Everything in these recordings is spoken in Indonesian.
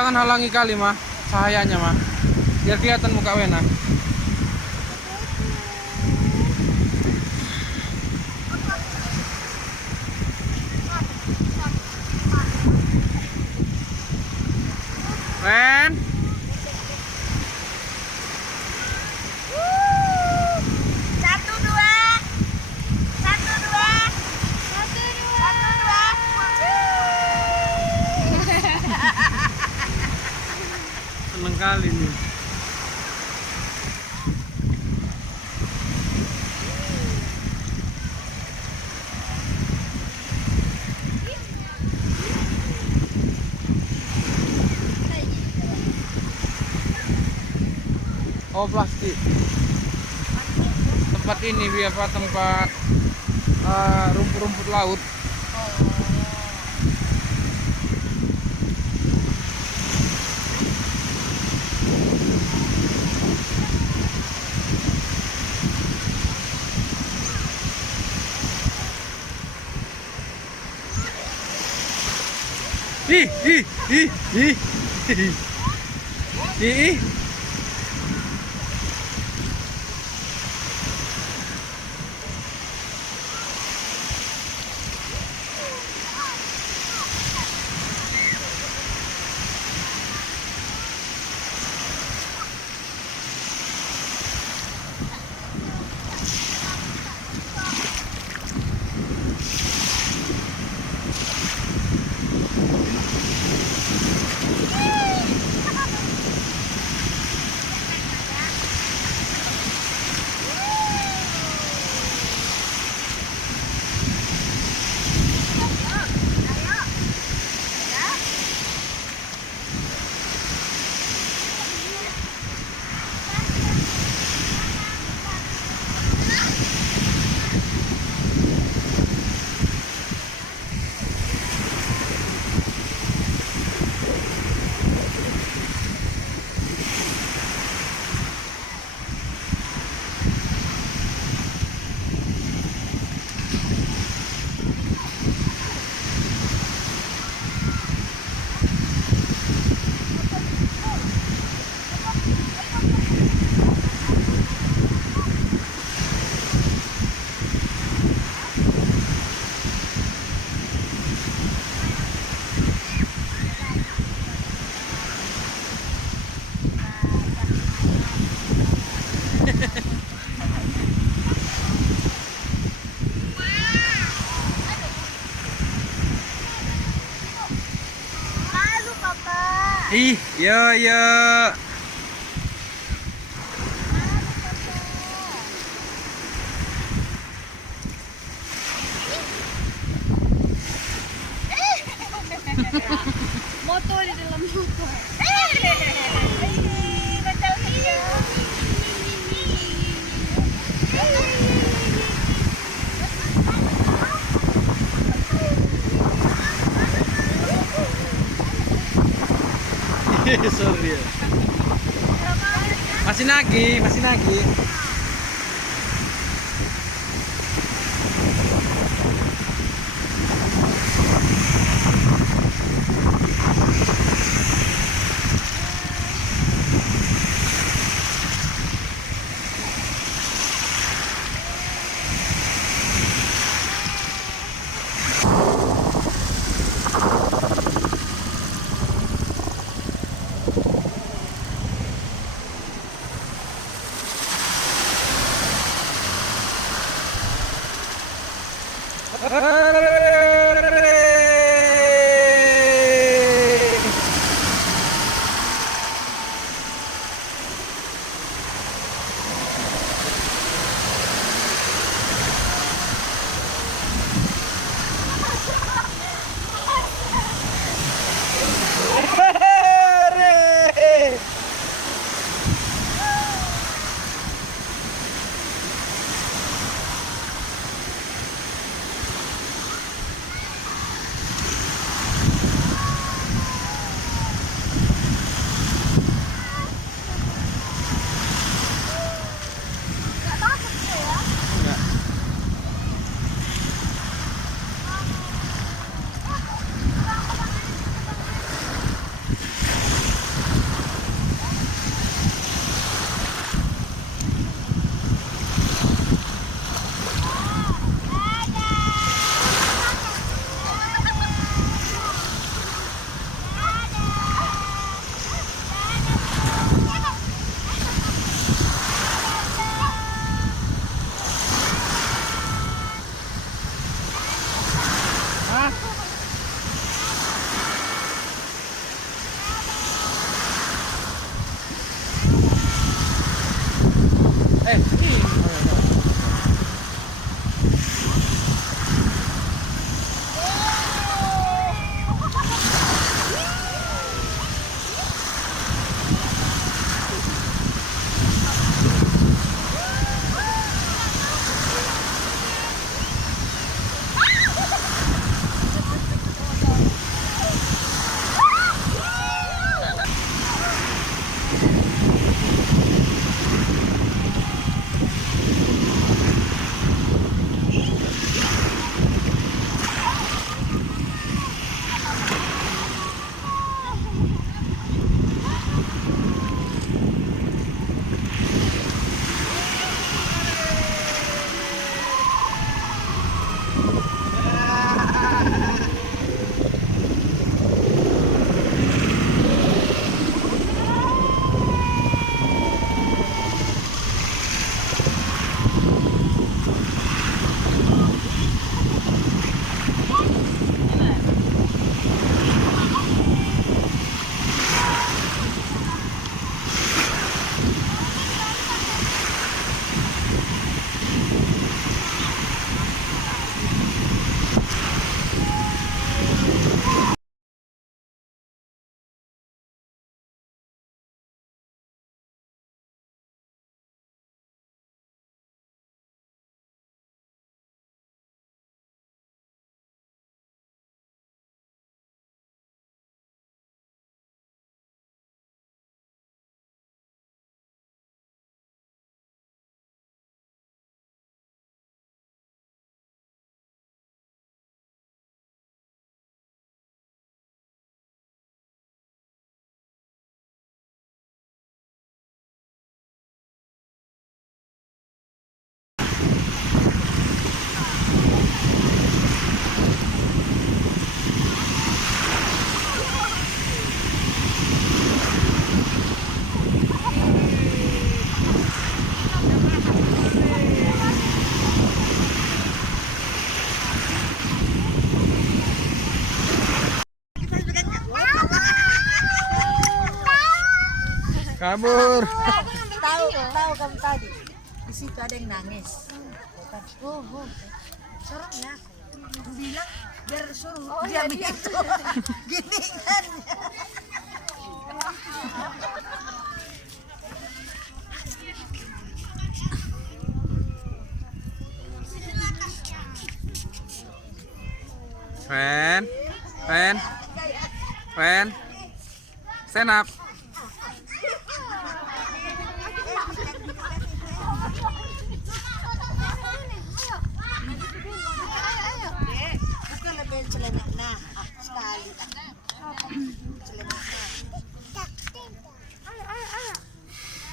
Jangan halangi kali mah cahayanya mah, biar kelihatan muka Wena. Wen, Satu dua, satu dua, satu dua. seneng kali nih. Oh plastik. Tempat ini apa tempat rumput-rumput laut. Ih, ih, ih, ih, ih, ih. Malu papa. Ih, yo yo. Motor di dalam motor. Kacau dia. Sorry ya. Masih nagih, masih nagih. Kabur. Tahu kamu tadi di situ ada yang nangis. Oh, serem ya. Aku bilang biar suruh dia begitu. Gini kan. Wen, stand up. Bukan lebih celana nah sekali. Celana nah.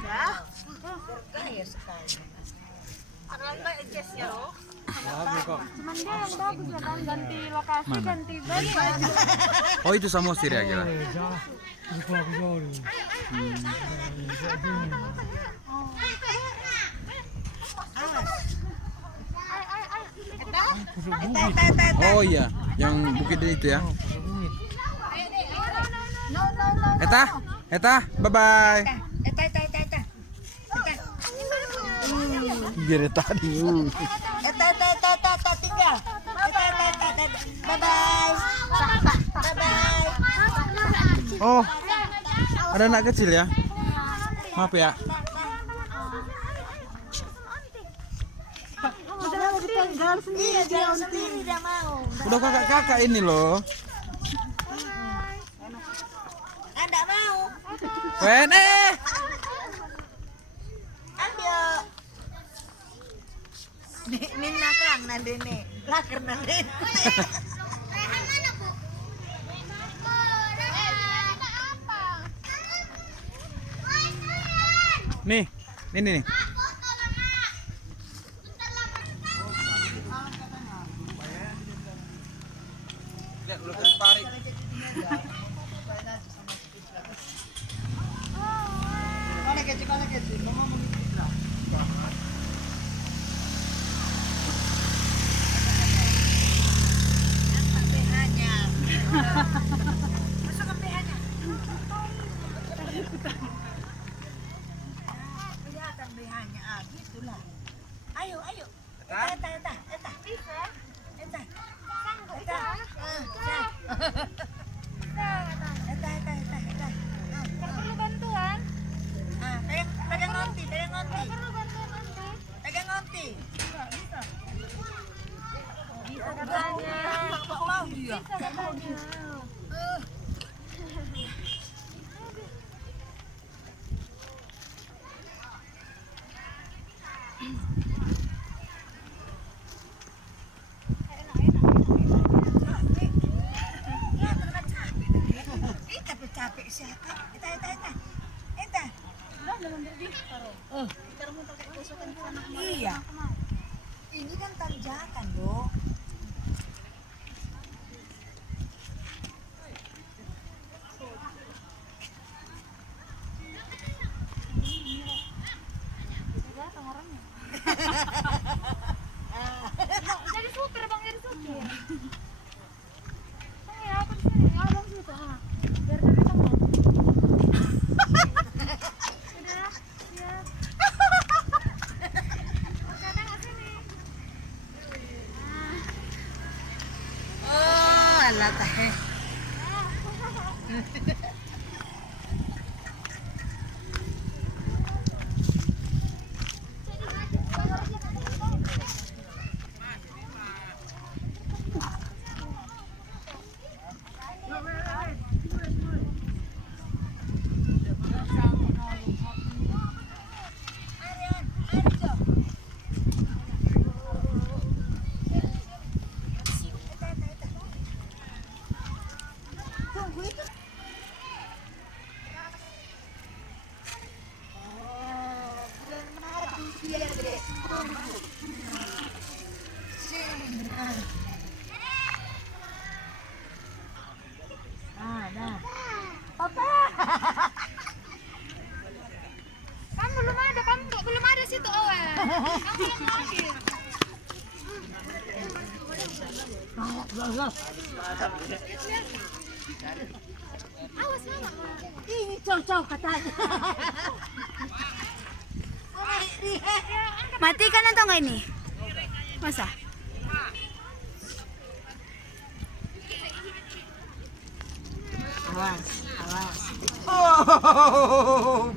Ya. Berkaya sekali. Cuman dia yang bagus ya kan, ganti lokasi, ganti baju. Oh itu Samosir ya gila. Oh iya, yang bukit itu ya. Eta, bye bye. Eta. Biar tadi. Eta tinggal. Eta. Bye. Oh, ada anak kecil ya. Maaf ya. Iya, jalan sendiri dia mau. Udah kakak-kakak ini loh. Anda mau? Wen, Ayo. Nih nakang nanti nih. Laker nanti. nih. Lihat udah tertarik. Masuk ke PH-nya. Kelihatan BH hanya gitulah. Ayo. Eta. Bisa. Eta. Sanggup. Eta. Eta. Perlu bantuan? Pegang ngonti. Perlu bantuan nanti. Pegang ngonti. Bisa katanya. Mau dia. Bisa katanya. Capek siapa? Eta. Iya. Ini kan tanjakan, dong. Datang orangnya. Jadi supir bang, jadi supir. Bang ya aku di sini, ya bang situ. Biar dari bang. Sudah, ya. Oke, tengok sini. Oh, alah teh. Tunggu itu. Nah. Papa. Kamu belum ada situ awal. Kamu belum lahir. Awas mama. Ini cowok katanya. Matikan atau enggak ini? Masa? Awas. Oh.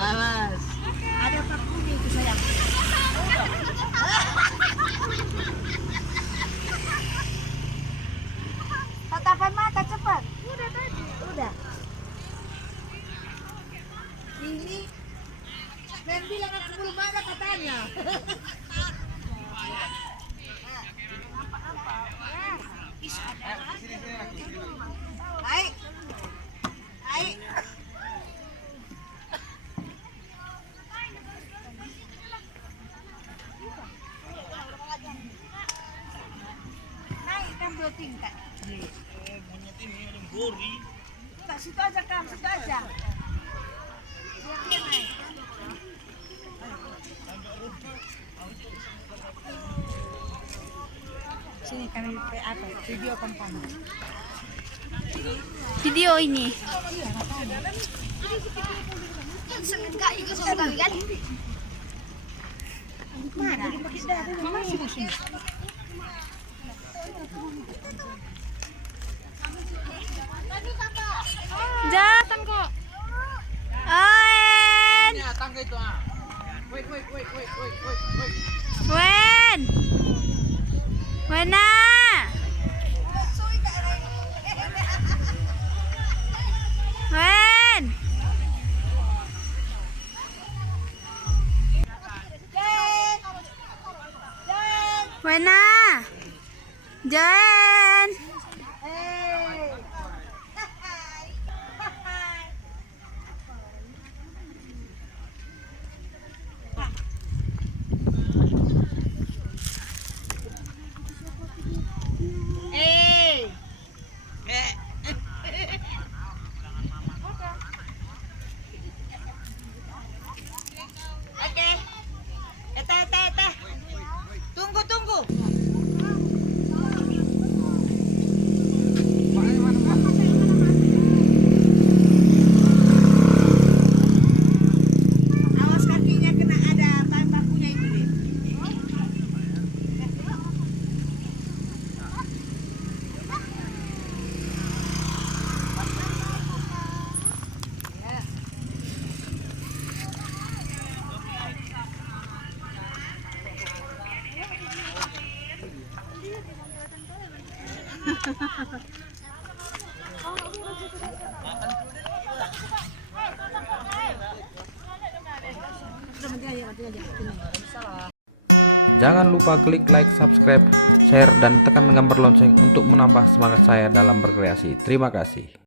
Awas. Ada pakunya itu sayang. Tatapan mata cepat. Udah tadi. Udah. Ini men bilang aku belum ada katanya. Hai. Naik kan 2 tingkat. Monyet ini ada gori. Enggak, situ aja Kang, situ aja. Biar dia naik. Sini kami video kampanye. Video ini. Mana? Masih di sini. Jatan kok. Oen. Tangga itu Wait. Wen. Wena. Wen. Wena. Jen. Oke. Eta. Tunggu. Jangan lupa klik like, subscribe, share, dan tekan gambar lonceng untuk menambah semangat saya dalam berkreasi. Terima kasih.